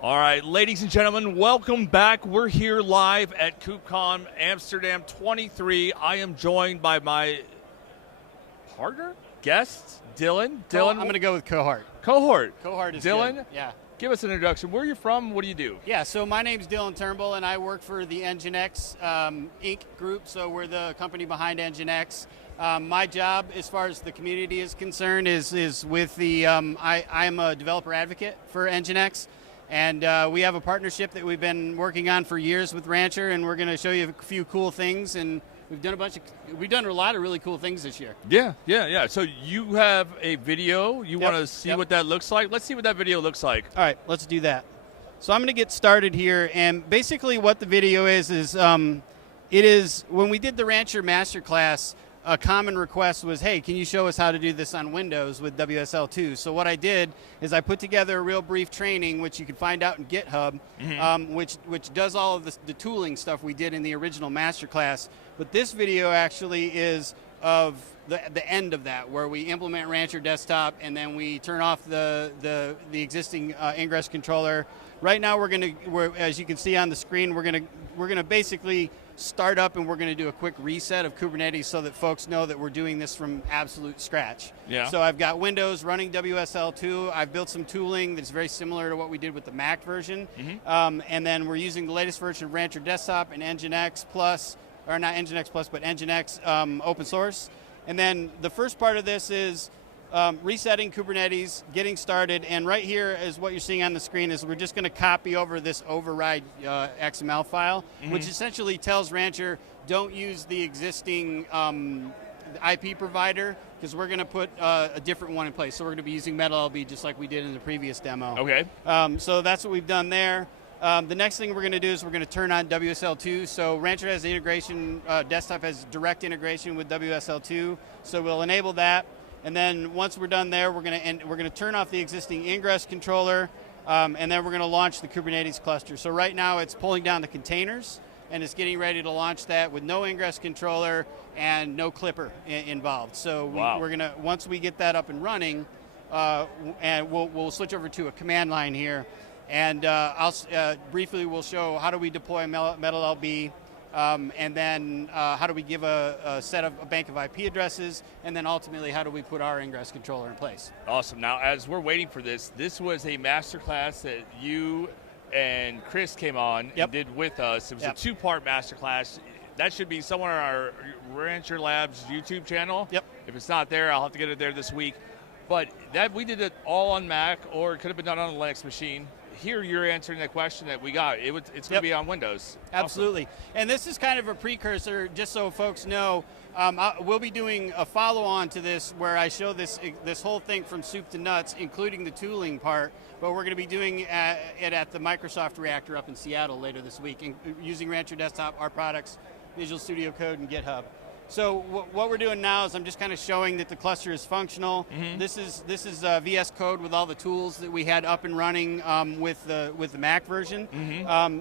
All right, ladies and gentlemen, welcome back. We're here live at KubeCon Amsterdam 23. I am joined by my partner, guest, Dylen. Dylen, I'm going to go with cohort. Cohort. Cohort is Dylen, good. Yeah. Give us an introduction. Where are you from? What do you do? Yeah, so my name's Dylen Turnbull, and I work for the NGINX Inc. group, so we're the company behind NGINX. My job, as far as the community is concerned, is with the, I'm a developer advocate for NGINX, and we have a partnership that we've been working on for years with Rancher, and we're going to show you a few cool things, and we've done a lot of really cool things this year. Yeah. So you have a video. You want to see what that looks like? Let's see what that video looks like. All right, let's do that. So I'm going to get started here, and basically what the video is it is when we did the Rancher Masterclass, a common request was, hey, can you show us how to do this on Windows with WSL2? So what I did is I put together a real brief training, which you can find out in GitHub, which does all of the tooling stuff we did in the original Masterclass. But this video actually is of the end of that, where we implement Rancher Desktop and then we turn off the existing ingress controller. Right now, as you can see on the screen, we're gonna basically start up and we're going to do a quick reset of Kubernetes so that folks know that we're doing this from absolute scratch. Yeah. So I've got Windows running WSL2. I've built some tooling that's very similar to what we did with the Mac version. And then we're using the latest version of Rancher Desktop and NGINX Plus, or not NGINX Plus, but NGINX open source. And then the first part of this is resetting Kubernetes, getting started, and right here is what you're seeing on the screen is we're just going to copy over this override XML file, which essentially tells Rancher, don't use the existing IP provider, because we're going to put a different one in place. So we're going to be using MetalLB just like we did in the previous demo. Okay. So that's what we've done there. The next thing we're going to do is we're going to turn on WSL2. So Rancher has the integration, Desktop has direct integration with WSL2, so we'll enable that. And then once we're done there, we're going to turn off the existing ingress controller, and then we're going to launch the Kubernetes cluster. So right now it's pulling down the containers, and it's getting ready to launch that with no ingress controller and no clipper involved. So we're going to, once we get that up and running, and we'll switch over to a command line here, and briefly we'll show how do we deploy MetalLB. And then how do we give a bank of IP addresses, and then ultimately how do we put our ingress controller in place. Awesome. Now, as we're waiting for this was a masterclass that you and Chris came on and did with us. It was a two-part masterclass. That should be somewhere on our Rancher Labs YouTube channel. If it's not there, I'll have to get it there this week. But we did it all on Mac, or it could have been done on a Linux machine. Here you're answering the question that we got. It's going to be on Windows. Absolutely. Awesome. And this is kind of a precursor, just so folks know. We'll be doing a follow-on to this where I show this whole thing from soup to nuts, including the tooling part, but we're going to be doing it at the Microsoft Reactor up in Seattle later this week, using Rancher Desktop, our products, Visual Studio Code, and GitHub. So what we're doing now is I'm just kind of showing that the cluster is functional. This is VS Code with all the tools that we had up and running with the Mac version.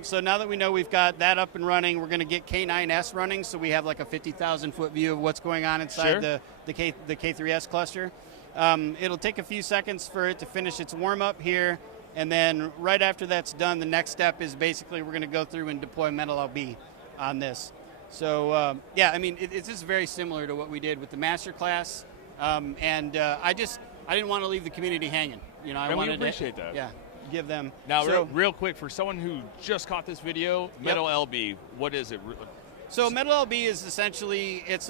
So now that we know we've got that up and running, we're going to get K9S running, so we have like a 50,000-foot view of what's going on inside the K3S cluster. It'll take a few seconds for it to finish its warm-up here, and then right after that's done, the next step is basically we're going to go through and deploy MetalLB on this. I mean, it's just very similar to what we did with the Masterclass, and I didn't want to leave the community hanging. You know, I wanted we appreciate that. Yeah, give them. Now, real quick, for someone who just caught this video, MetalLB, what is it? So MetalLB is essentially it's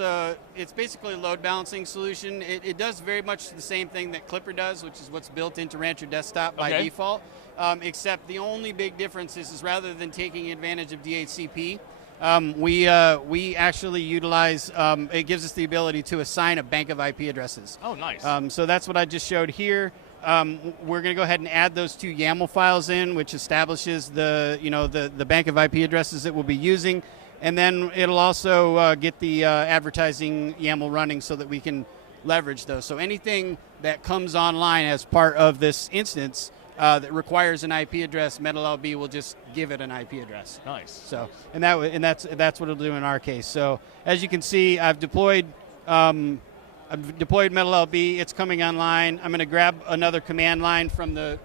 basically a load balancing solution. It does very much the same thing that Clipper does, which is what's built into Rancher Desktop by default. Except the only big difference is rather than taking advantage of DHCP. We actually utilize, it gives us the ability to assign a bank of IP addresses. Oh, nice. So that's what I just showed here. We're going to go ahead and add those two YAML files in, which establishes the bank of IP addresses that we'll be using. And then it'll also get the advertising YAML running so that we can leverage those. So anything that comes online as part of this instance that requires an IP address, MetalLB will just give it an IP address. Nice. So, and that's what it'll do in our case. So, as you can see, I've deployed MetalLB. It's coming online. I'm going to grab another command line from the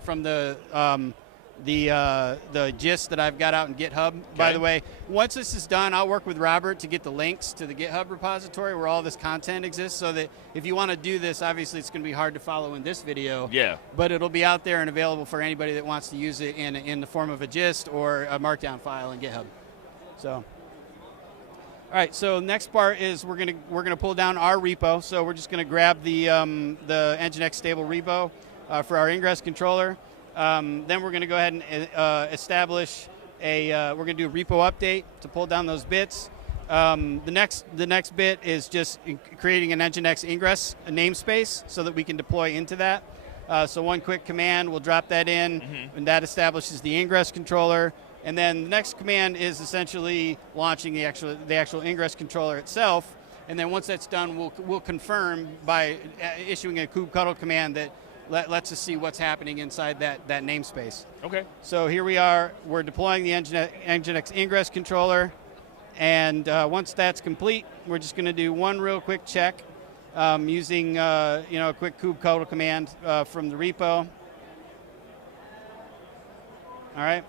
the gist that I've got out in GitHub. Okay. By the way, once this is done, I'll work with Robert to get the links to the GitHub repository where all this content exists, so that if you want to do this, obviously it's going to be hard to follow in this video. Yeah. But it'll be out there and available for anybody that wants to use it in the form of a gist or a markdown file in GitHub. So, all right. So next part is we're gonna pull down our repo. So we're just gonna grab the NGINX stable repo for our ingress controller. Then we're going to go ahead and establish we're going to do a repo update to pull down those bits. The next bit is just creating an NGINX ingress namespace so that we can deploy into that. So one quick command will drop that in, and that establishes the ingress controller. And then the next command is essentially launching the actual ingress controller itself. And then once that's done, we'll confirm by issuing a kubectl command that lets us see what's happening inside that namespace. Okay. So here we are. We're deploying the NGINX ingress controller. And once that's complete, we're just going to do one real quick check using a quick kubectl command from the repo. All right.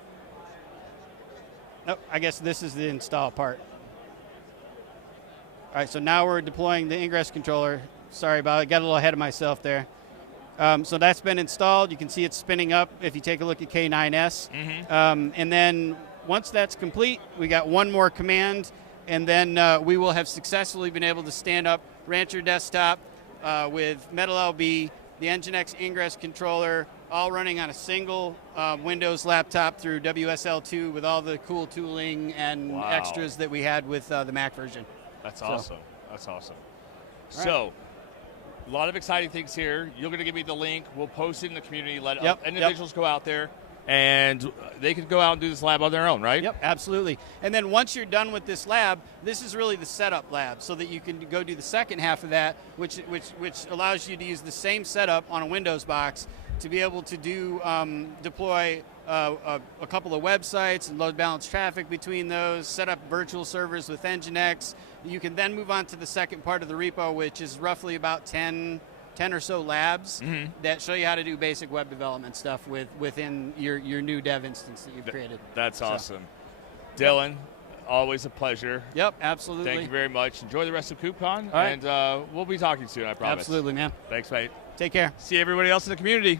Oh, I guess this is the install part. All right, so now we're deploying the ingress controller. Sorry about it, got a little ahead of myself there. So that's been installed. You can see it's spinning up if you take a look at K9S. And then once that's complete, we got one more command, and then we will have successfully been able to stand up Rancher Desktop with MetalLB, the NGINX ingress controller, all running on a single Windows laptop through WSL2 with all the cool tooling and extras that we had with the Mac version. That's awesome. That's awesome. So, a lot of exciting things here. You're going to give me the link. We'll post it in the community. Let individuals go out there, and they can go out and do this lab on their own, right? Yep, absolutely. And then once you're done with this lab, this is really the setup lab, so that you can go do the second half of that, which allows you to use the same setup on a Windows box to be able to do deploy a couple of websites and load balance traffic between those, set up virtual servers with NGINX. You can then move on to the second part of the repo, which is roughly about 10 or so labs that show you how to do basic web development stuff within your new dev instance that you've created. That's awesome. Dylen, always a pleasure. Yep, absolutely. Thank you very much. Enjoy the rest of KubeCon, and we'll be talking soon, I promise. Absolutely, man. Thanks, mate. Take care. See everybody else in the community.